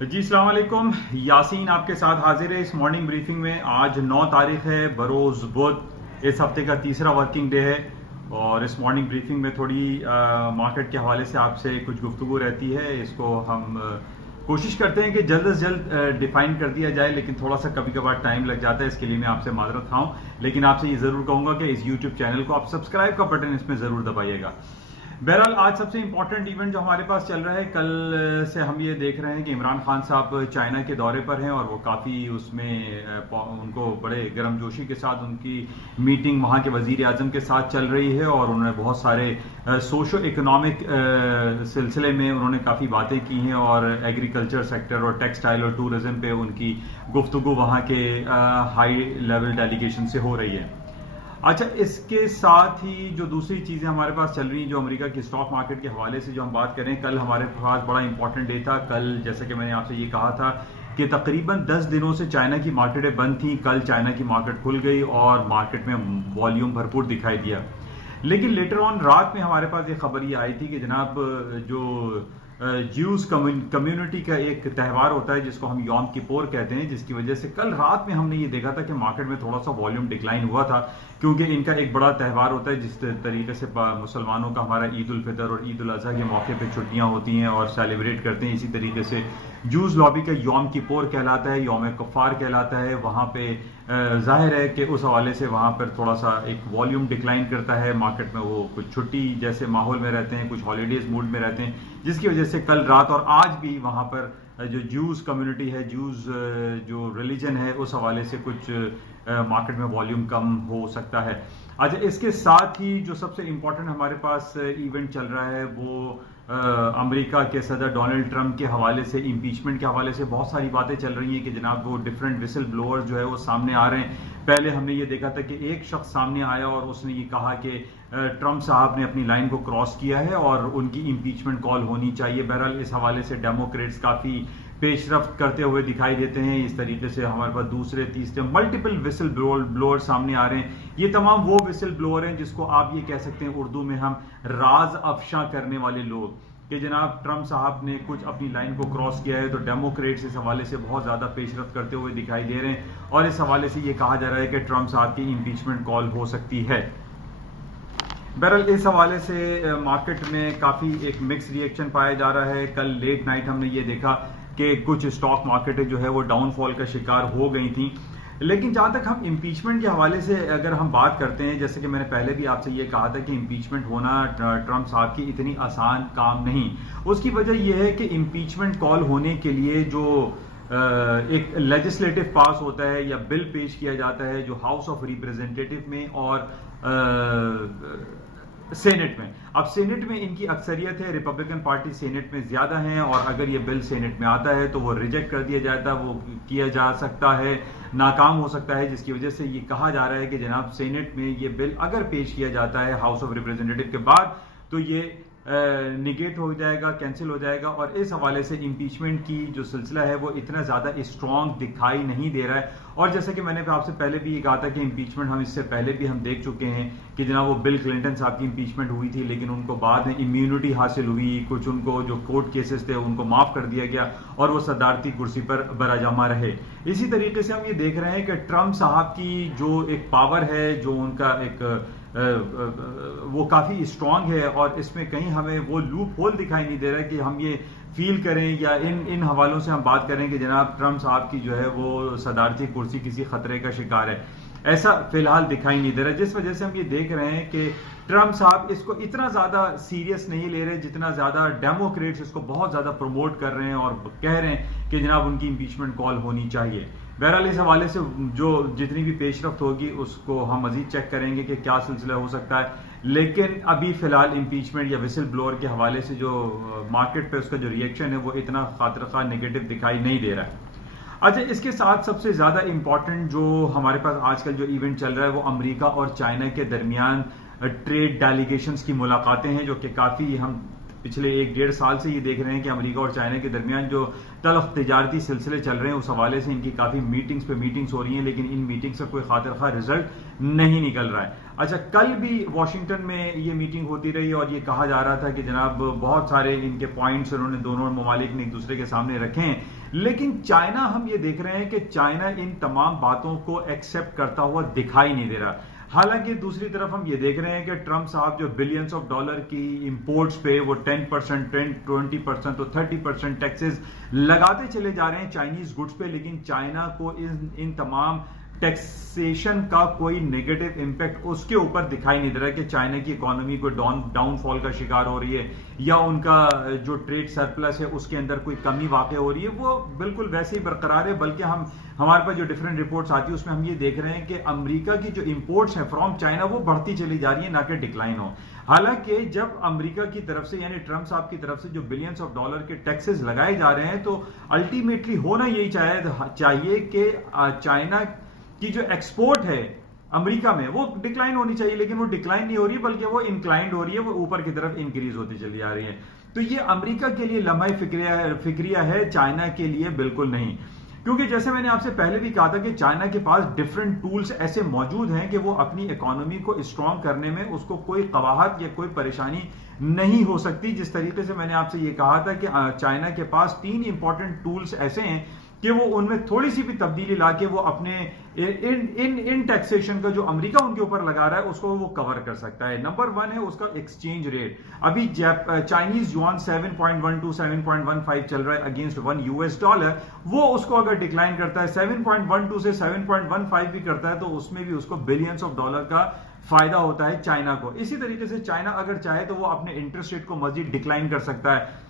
جی السلام علیکم، یاسین آپ کے ساتھ حاضر ہے اس مارننگ بریفنگ میں۔ آج 9 تاریخ ہے، بروز بدھ، اس ہفتے کا تیسرا ورکنگ ڈے ہے، اور اس مارننگ بریفنگ میں تھوڑی مارکیٹ کے حوالے سے آپ سے کچھ گفتگو رہتی ہے۔ اس کو ہم کوشش کرتے ہیں کہ جلد از جلد ڈیفائن کر دیا جائے، لیکن تھوڑا سا کبھی کبھار ٹائم لگ جاتا ہے، اس کے لیے میں آپ سے معذرت خواہ ہوں، لیکن آپ سے یہ ضرور کہوں گا کہ اس یوٹیوب چینل کو آپ سبسکرائب کا بٹن اس میں ضرور دبائیے گا۔ بہرحال آج سب سے امپورٹنٹ ایونٹ جو ہمارے پاس چل رہا ہے، کل سے ہم یہ دیکھ رہے ہیں کہ عمران خان صاحب چائنا کے دورے پر ہیں، اور وہ کافی اس میں ان کو بڑے گرم جوشی کے ساتھ ان کی میٹنگ وہاں کے وزیر اعظم کے ساتھ چل رہی ہے، اور انہوں نے بہت سارے سوشو اکنامک سلسلے میں انہوں نے کافی باتیں کی ہیں، اور ایگریکلچر سیکٹر اور ٹیکسٹائل اور ٹورزم پہ ان کی گفتگو وہاں کے ہائی لیول ڈیلیگیشن سے ہو رہی ہے۔ اچھا، اس کے ساتھ ہی جو دوسری چیزیں ہمارے پاس چل رہی ہیں، جو امریکہ کی اسٹاک مارکیٹ کے حوالے سے جو ہم بات کریں، کل ہمارے پاس بڑا امپورٹنٹ ڈے تھا۔ کل جیسا کہ میں نے آپ سے یہ کہا تھا کہ تقریباً 10 دنوں سے چائنا کی مارکیٹیں بند تھیں، کل چائنا کی مارکیٹ کھل گئی اور مارکیٹ میں والیوم بھرپور دکھائی دیا، لیکن لیٹر آن رات میں ہمارے پاس یہ خبر یہ آئی تھی کہ جناب جو جیوز کمیونٹی کا ایک تہوار ہوتا ہے جس کو ہم یوم کپور کہتے ہیں، جس کی وجہ سے کل رات میں ہم نے یہ دیکھا تھا کہ مارکیٹ میں تھوڑا سا والیوم ڈکلائن ہوا تھا، کیونکہ ان کا ایک بڑا تہوار ہوتا ہے جس طریقے سے مسلمانوں کا ہمارا عید الفطر اور عید الاضحیٰ کے موقع پہ چھٹیاں ہوتی ہیں اور سیلیبریٹ کرتے ہیں، اسی طریقے سے جوز لابی کا یوم کپور کہلاتا ہے، یوم کفار کہلاتا ہے۔ وہاں پہ ظاہر ہے کہ اس حوالے سے وہاں پر تھوڑا سا ایک والیوم ڈکلائن کرتا ہے مارکیٹ میں، وہ کچھ چھٹی جیسے ماحول میں رہتے ہیں، کچھ ہالیڈیز موڈ میں رہتے ہیں، جس کی وجہ سے کل رات اور آج بھی وہاں پر جو جوز کمیونٹی ہے، جوز جو ریلیجن ہے، اس حوالے سے کچھ مارکیٹ میں والیوم کم ہو سکتا ہے۔ اچھا، اس کے ساتھ ہی جو سب سے امپورٹنٹ ہمارے پاس ایونٹ چل رہا ہے وہ امریکہ کے صدر ڈونلڈ ٹرمپ کے حوالے سے، امپیچمنٹ کے حوالے سے بہت ساری باتیں چل رہی ہیں کہ جناب وہ ڈفرینٹ وسل بلوور جو ہے وہ سامنے آ رہے ہیں۔ پہلے ہم نے یہ دیکھا تھا کہ ایک شخص سامنے آیا اور اس نے یہ کہا کہ ٹرمپ صاحب نے اپنی لائن کو کراس کیا ہے اور ان کی امپیچمنٹ کال ہونی چاہیے۔ بہرحال اس حوالے سے ڈیموکریٹس کافی پیش رفت کرتے ہوئے دکھائی دیتے ہیں۔ اس طریقے سے ہمارے پاس دوسرے تیسرے ملٹیپل وسل بلوور سامنے آ رہے ہیں۔ یہ تمام وہ وسل بلوور ہیں جس کو آپ یہ کہہ سکتے ہیں اردو میں ہم راز افشاں کرنے والے لوگ، کہ جناب ٹرمپ صاحب نے کچھ اپنی لائن کو کراس کیا ہے، تو ڈیموکریٹس اس حوالے سے بہت زیادہ پیش رفت کرتے ہوئے دکھائی دے رہے ہیں، اور اس حوالے سے یہ کہا جا رہا ہے کہ ٹرمپ صاحب کی امپیچمنٹ کال ہو سکتی ہے۔ بہرحال اس حوالے سے مارکیٹ میں کافی ایک مکس ری ایکشن پایا جا رہا ہے۔ کل لیٹ نائٹ ہم نے یہ دیکھا کہ کچھ اسٹاک مارکیٹیں جو ہے وہ ڈاؤن فال کا شکار ہو گئی تھیں، لیکن جہاں تک ہم امپیچمنٹ کے حوالے سے اگر ہم بات کرتے ہیں، جیسے کہ میں نے پہلے بھی آپ سے یہ کہا تھا کہ امپیچمنٹ ہونا ٹرمپ صاحب کی اتنی آسان کام نہیں۔ اس کی وجہ یہ ہے کہ امپیچمنٹ کال ہونے کے لیے جو ایک لیجسلیٹو پاس ہوتا ہے یا بل پیش کیا جاتا ہے، جو ہاؤس آف ریپریزنٹیٹو میں اور سینٹ میں، اب سینٹ میں ان کی اکثریت ہے، ریپبلکن پارٹی سینٹ میں زیادہ ہیں، اور اگر یہ بل سینٹ میں آتا ہے تو وہ ریجیکٹ کر دیا جاتا ہے، وہ کیا جا سکتا ہے، ناکام ہو سکتا ہے، جس کی وجہ سے یہ کہا جا رہا ہے کہ جناب سینٹ میں یہ بل اگر پیش کیا جاتا ہے ہاؤس آف ریپریزنٹیٹو کے بعد تو یہ نگیٹ ہو جائے گا، کینسل ہو جائے گا، اور اس حوالے سے امپیچمنٹ کی جو سلسلہ ہے وہ اتنا زیادہ اسٹرانگ دکھائی نہیں دے رہا ہے۔ اور جیسا کہ میں نے آپ سے پہلے بھی یہ کہا تھا کہ امپیچمنٹ ہم اس سے پہلے بھی ہم دیکھ چکے ہیں کہ جناب وہ بل کلنٹن صاحب کی امپیچمنٹ ہوئی تھی، لیکن ان کو بعد میں امیونٹی حاصل ہوئی، کچھ ان کو جو کورٹ کیسز تھے ان کو معاف کر دیا گیا اور وہ صدارتی کرسی پر براجاما رہے۔ اسی طریقے سے ہم یہ دیکھ رہے ہیں کہ ٹرمپ صاحب کی جو ایک پاور ہے، جو ان کا ایک وہ کافی اسٹرانگ ہے، اور اس میں کہیں ہمیں وہ لوپ ہول دکھائی نہیں دے رہا ہے کہ ہم یہ فیل کریں یا ان حوالوں سے ہم بات کریں کہ جناب ٹرمپ صاحب کی جو ہے وہ صدارتی کرسی کسی خطرے کا شکار ہے۔ ایسا فی الحال دکھائی نہیں دے رہا، جس وجہ سے ہم یہ دیکھ رہے ہیں کہ ٹرمپ صاحب اس کو اتنا زیادہ سیریس نہیں لے رہے جتنا زیادہ ڈیموکریٹس اس کو بہت زیادہ پروموٹ کر رہے ہیں اور کہہ رہے ہیں کہ جناب ان کی امپیچمنٹ کال ہونی چاہیے۔ بہرحال اس حوالے سے جو جتنی بھی پیش رفت ہوگی اس کو ہم مزید چیک کریں گے کہ کیا سلسلہ ہو سکتا ہے، لیکن ابھی فی الحال امپیچمنٹ یا وسل بلوور کے حوالے سے جو مارکیٹ پہ اس کا جو ری ایکشن ہے وہ اتنا خاطر خواہ نگیٹو دکھائی نہیں دے رہا ہے۔ اچھا، اس کے ساتھ سب سے زیادہ امپورٹنٹ جو ہمارے پاس آج کل جو ایونٹ چل رہا ہے وہ امریکہ اور چائنا کے درمیان ٹریڈ ڈیلیگیشنز کی ملاقاتیں ہیں، جو کہ کافی ہم پچھلے 1-1.5 سال سے یہ دیکھ رہے ہیں کہ امریکہ اور چائنا کے درمیان جو تلخ تجارتی سلسلے چل رہے ہیں، اس حوالے سے ان کی کافی میٹنگز پہ میٹنگز ہو رہی ہیں، لیکن ان میٹنگز کا کوئی خاطر خواہ رزلٹ نہیں نکل رہا ہے۔ اچھا، کل بھی واشنگٹن میں یہ میٹنگ ہوتی رہی اور یہ کہا جا رہا تھا کہ جناب بہت سارے ان کے پوائنٹس انہوں نے دونوں ممالک نے ایک دوسرے کے سامنے رکھے ہیں، لیکن چائنا ہم یہ دیکھ رہے ہیں کہ چائنا ان تمام باتوں کو ایکسپٹ کرتا ہوا دکھائی نہیں دے رہا۔ حالانکہ دوسری طرف ہم یہ دیکھ رہے ہیں کہ ٹرمپ صاحب جو بلینز آف ڈالر کی امپورٹس پہ وہ 10%، 20% تو 30% ٹیکسز لگاتے چلے جا رہے ہیں چائنیز گڈس پہ، لیکن چائنا کو ان تمام ٹیکسیشن کا کوئی نیگیٹو امپیکٹ اس کے اوپر دکھائی نہیں دے رہا کہ چائنا کی اکانومی کو ڈاؤن فال کا شکار ہو رہی ہے یا ان کا جو ٹریڈ سرپلس ہے اس کے اندر کوئی کمی واقع ہو رہی ہے، وہ بالکل ویسے ہی برقرار ہے۔ بلکہ ہمارے پاس جو ڈفرینٹ رپورٹس آتی ہیں اس میں ہم یہ دیکھ رہے ہیں کہ امریکہ کی جو امپورٹس ہیں فرام چائنا وہ بڑھتی چلی جا رہی ہیں، نہ کہ ڈکلائن ہو۔ حالانکہ جب امریکہ کی طرف سے یعنی ٹرمپ صاحب کی طرف سے جو بلینز آف ڈالر کے ٹیکسز لگائے جا رہے ہیں تو الٹیمیٹلی ہونا یہی چاہیے کہ چائنا کی جو ایکسپورٹ ہے امریکہ میں وہ ڈکلائن ہونی چاہیے، لیکن وہ ڈکلائن نہیں ہو رہی بلکہ وہ انکلائنڈ ہو رہی ہے، وہ اوپر کی طرف انکریز ہوتی چلی جا رہی ہے۔ تو یہ امریکہ کے لیے لمحہ فکریہ ہے، چائنا کے لیے بالکل نہیں، کیونکہ جیسے میں نے آپ سے پہلے بھی کہا تھا کہ چائنا کے پاس ڈفرنٹ ٹولز ایسے موجود ہیں کہ وہ اپنی اکانومی کو اسٹرانگ کرنے میں اس کو کوئی قباحت یا کوئی پریشانی نہیں ہو سکتی۔ جس طریقے سے میں نے آپ سے یہ کہا تھا کہ چائنا کے پاس 3 امپورٹنٹ ٹولز ایسے ہیں کہ وہ ان میں تھوڑی سی بھی تبدیلی لا کے وہ اپنے ان ٹیکسیشن کا جو امریکہ ان کے اوپر لگا رہا ہے اس کو وہ کور کر سکتا ہے۔ نمبر 1 ہے اس کا ایکسچینج ریٹ۔ ابھی چائنیز یوان 7.12 7.15 چل رہا ہے اگینسٹ $1، وہ اس کو اگر ڈکلائن کرتا ہے 7.12 سے 7.15 بھی کرتا ہے تو اس میں بھی اس کو بلینز آف ڈالر کا فائدہ ہوتا ہے چائنا کو۔ اسی طریقے سے چائنا اگر چاہے تو وہ اپنے انٹرسٹ ریٹ کو مزید ڈکلائن کر سکتا ہے،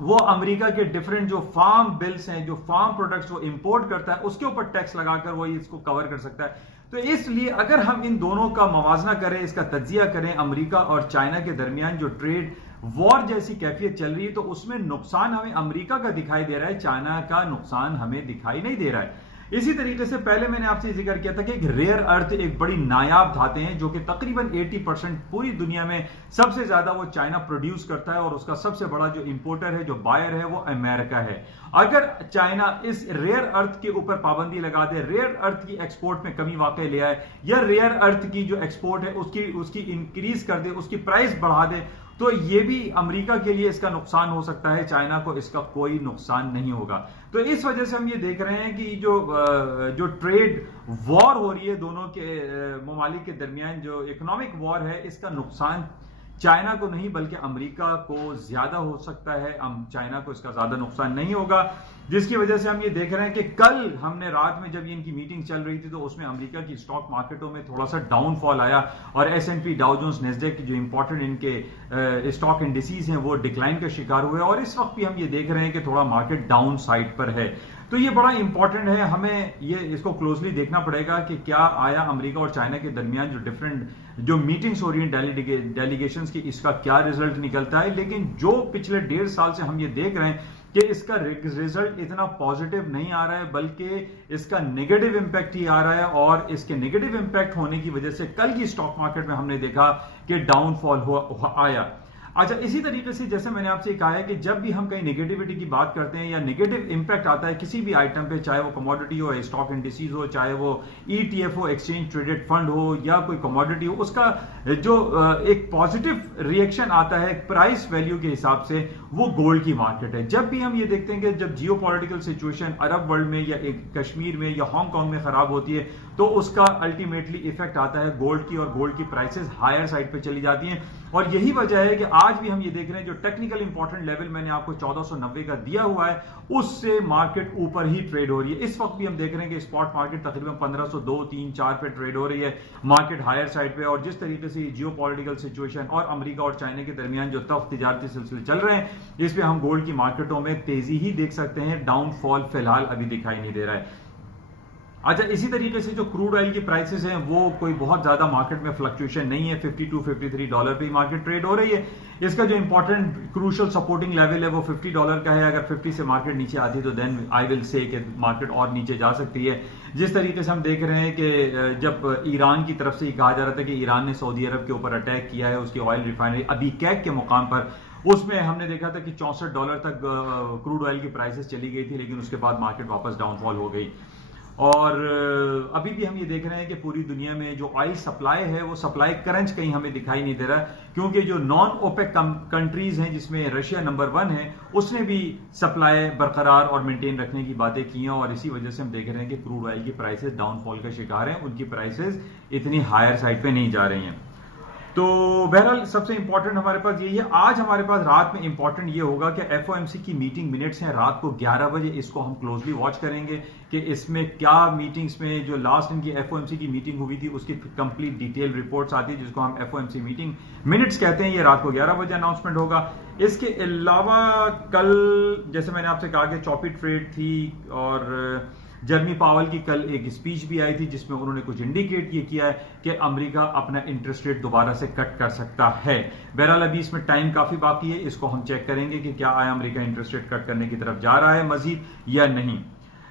وہ امریکہ کے ڈفرنٹ جو فارم بلز ہیں، جو فارم پروڈکٹس وہ امپورٹ کرتا ہے اس کے اوپر ٹیکس لگا کر وہ اس کو کور کر سکتا ہے۔ تو اس لیے اگر ہم ان دونوں کا موازنہ کریں، اس کا تجزیہ کریں، امریکہ اور چائنا کے درمیان جو ٹریڈ وار جیسی کیفیت چل رہی ہے تو اس میں نقصان ہمیں امریکہ کا دکھائی دے رہا ہے، چائنا کا نقصان ہمیں دکھائی نہیں دے رہا ہے۔ اسی طریقے سے پہلے میں نے آپ سے ذکر کیا تھا کہ ایک ریئر ارتھ ایک بڑی نایاب دھاتیں ہیں جو کہ تقریباً 80% پوری دنیا میں سب سے زیادہ وہ چائنا پروڈیوس کرتا ہے اور اس کا سب سے بڑا جو امپورٹر ہے، جو بائر ہے، وہ امریکہ ہے۔ اگر چائنا اس ریئر ارتھ کے اوپر پابندی لگا دے، ریئر ارتھ کی ایکسپورٹ میں کمی واقع لے آئے یا ریئر ارتھ کی جو ایکسپورٹ ہے اس کی انکریز کر دے، اس کی پرائس بڑھا دے، تو یہ بھی امریکہ کے لیے اس کا نقصان ہو سکتا ہے، چائنا کو اس کا کوئی نقصان نہیں ہوگا۔ تو اس وجہ سے ہم یہ دیکھ رہے ہیں کہ جو ٹریڈ وار ہو رہی ہے دونوں کے ممالک کے درمیان، جو اکنامک وار ہے، اس کا نقصان چائنا کو نہیں بلکہ امریکہ کو زیادہ ہو سکتا ہے، چائنا کو اس کا زیادہ نقصان نہیں ہوگا، جس کی وجہ سے ہم یہ دیکھ رہے ہیں کہ کل ہم نے رات میں جب ان کی میٹنگ چل رہی تھی تو اس میں امریکہ کی اسٹاک مارکیٹوں میں تھوڑا سا ڈاؤن فال آیا اور S&P ڈاؤ جونز نیسڈیک جو امپورٹنٹ ان کے اسٹاک انڈیسیز ہیں وہ ڈکلائن کا شکار ہوئے، اور اس وقت بھی ہم یہ دیکھ رہے ہیں کہ تھوڑا مارکیٹ ڈاؤن سائڈ پر ہے۔ تو یہ بڑا امپورٹنٹ ہے، ہمیں اس کو کلوزلی دیکھنا پڑے گا کہ کیا آیا امریکہ اور چائنا کے درمیان جو ڈفرنٹ جو میٹنگز ہو رہی ہیں ڈیلیگیشنز کی، اس کا کیا ریزلٹ نکلتا ہے۔ لیکن جو پچھلے 1.5 سال سے ہم یہ دیکھ رہے ہیں کہ اس کا ریزلٹ اتنا پازیٹیو نہیں آ رہا ہے بلکہ اس کا نیگیٹو امپیکٹ ہی آ رہا ہے، اور اس کے نیگیٹو امپیکٹ ہونے کی وجہ سے کل کی اسٹاک مارکیٹ میں ہم نے دیکھا کہ ڈاؤن فال آیا۔ اچھا، اسی طریقے سے جیسے میں نے آپ سے کہا ہے کہ جب بھی ہم کہیں نیگیٹیوٹی کی بات کرتے ہیں یا نیگیٹو امپیکٹ آتا ہے کسی بھی آئٹم پہ، چاہے وہ کموڈٹی ہو، اسٹاک انڈیسیز ہو، چاہے وہ ETF ہو، ایکسچینج ٹریڈڈ فنڈ ہو، یا کوئی کموڈٹی ہو، اس کا جو ایک پازیٹیو ریئیکشن آتا ہے پرائس ویلیو کے حساب سے، وہ گولڈ کی مارکیٹ ہے۔ جب بھی ہم یہ دیکھتے ہیں کہ جب جیو پولیٹیکل سچویشن عرب ورلڈ میں یا کشمیر میں یا ہانگ کانگ میں خراب ہوتی ہے تو اس کا الٹیمیٹلی ایفیکٹ آتا ہے گولڈ کی، اور گولڈ کی پرائسز ہائر سائڈ پہ چلی جاتی ہیں، اور یہی وجہ ہے کہ آج بھی ہم یہ دیکھ رہے ہیں جو ٹیکنیکل امپورٹنٹ لیول میں نے آپ کو 1490 کا دیا ہوا ہے اس سے مارکیٹ اوپر ہی ٹریڈ ہو رہی ہے۔ اس وقت بھی ہم دیکھ رہے ہیں کہ اسپاٹ مارکیٹ تقریباً 1502 3 4 پہ ٹریڈ ہو رہی ہے، مارکیٹ ہائر سائڈ پہ، اور جس طریقے سے جیو پولیٹیکل سچویشن اور امریکہ اور چائنا کے درمیان جو تفت تجارتی سلسلے چل رہے ہیں اس پہ ہم گولڈ کی مارکیٹوں میں تیزی ہی دیکھ سکتے ہیں، ڈاؤن فال فی الحال ابھی دکھائی نہیں دے رہا ہے۔ اچھا، اسی طریقے سے جو کروڈ آئل کی پرائسز ہیں وہ کوئی بہت زیادہ مارکیٹ میں فلکچویشن نہیں ہے، $52-53 پہ مارکیٹ ٹریڈ ہو رہی ہے۔ اس کا جو امپورٹنٹ کروشل سپورٹنگ لیول ہے وہ $50 کا ہے، اگر 50 سے مارکیٹ نیچے آتی تو دین آئی ول سے کہ مارکیٹ اور نیچے جا سکتی ہے۔ جس طریقے سے ہم دیکھ رہے ہیں کہ جب ایران کی طرف سے یہ کہا جا رہا تھا کہ ایران نے سعودی عرب کے اوپر اٹیک کیا ہے، اس کی آئل ریفائنری ابھی کیک کے مقام پر، اس میں ہم نے دیکھا تھا کہ $64 تک کروڈ آئل کی پرائسز چلی گئی تھی، لیکن اس کے بعد مارکیٹ واپس ڈاؤن فال ہو گئی۔ اور ابھی بھی ہم یہ دیکھ رہے ہیں کہ پوری دنیا میں جو آئل سپلائی ہے وہ سپلائی کرنچ کہیں ہمیں دکھائی نہیں دے رہا، کیونکہ جو نان اوپیک کنٹریز ہیں جس میں رشیا نمبر 1 ہے، اس نے بھی سپلائی برقرار اور مینٹین رکھنے کی باتیں کی ہیں، اور اسی وجہ سے ہم دیکھ رہے ہیں کہ کروڈ آئل کی پرائسز ڈاؤن فال کا شکار ہیں، ان کی پرائسز اتنی ہائر سائڈ پہ نہیں جا رہی ہیں۔ تو بہرحال سب سے امپورٹنٹ ہمارے پاس یہی ہے، آج ہمارے پاس رات میں امپورٹنٹ یہ ہوگا کہ ایف او ایم سی کی میٹنگ منٹس ہیں رات کو 11 بجے، اس کو ہم کلوزلی واچ کریں گے کہ اس میں کیا میٹنگز میں جو لاسٹ ان کی ایف او ایم سی کی میٹنگ ہوئی تھی اس کی کمپلیٹ ڈیٹیل رپورٹس آتی ہے، جس کو ہم F O M C meeting minutes کہتے ہیں، یہ رات کو 11 بجے اناؤنسمنٹ ہوگا۔ اس کے علاوہ کل جیسے میں نے آپ سے کہا کہ چوپی ٹریڈ تھی، اور جرمی پاول کی کل ایک اسپیچ بھی آئی تھی جس میں انہوں نے کچھ انڈیکیٹ یہ کیا ہے کہ امریکہ اپنا انٹرسٹ ریٹ دوبارہ سے کٹ کر سکتا ہے۔ بہرحال ابھی اس میں ٹائم کافی باقی ہے، اس کو ہم چیک کریں گے کہ کیا آیا امریکہ انٹرسٹ ریٹ کٹ کرنے کی طرف جا رہا ہے مزید یا نہیں۔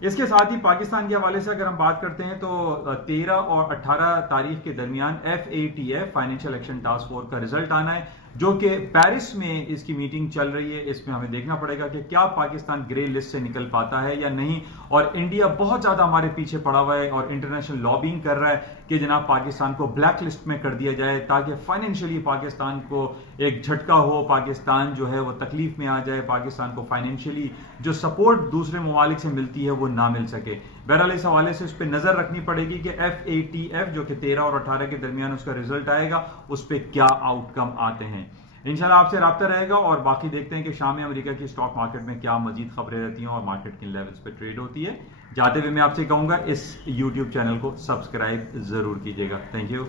اس کے ساتھ ہی پاکستان کے حوالے سے اگر ہم بات کرتے ہیں تو 13 اور 18 تاریخ کے درمیان FATF financial action task force کا رزلٹ آنا ہے، جو کہ پیرس میں اس کی میٹنگ چل رہی ہے۔ اس میں ہمیں دیکھنا پڑے گا کہ کیا پاکستان گرے لسٹ سے نکل پاتا ہے یا نہیں، اور انڈیا بہت زیادہ ہمارے پیچھے پڑا ہوا ہے اور انٹرنیشنل لابنگ کر رہا ہے کہ جناب پاکستان کو بلیک لسٹ میں کر دیا جائے، تاکہ فائنینشلی پاکستان کو ایک جھٹکا ہو، پاکستان جو ہے وہ تکلیف میں آ جائے، پاکستان کو فائنینشلی جو سپورٹ دوسرے ممالک سے ملتی ہے وہ نہ مل سکے۔ بہرحال اس حوالے سے اس پہ نظر رکھنی پڑے گی کہ FATF جو کہ 13 اور 18 کے درمیان اس کا رزلٹ آئے گا، اس پہ کیا آؤٹ کم آتے ہیں۔ انشاءاللہ آپ سے رابطہ رہے گا، اور باقی دیکھتے ہیں کہ شام میں امریکہ کی اسٹاک مارکیٹ میں کیا مزید خبریں رہتی ہیں اور مارکیٹ کن لیولز پہ ٹریڈ ہوتی ہے۔ جاتے ہوئے میں آپ سے کہوں گا اس یوٹیوب چینل کو سبسکرائب ضرور کیجیے گا۔ Thank you.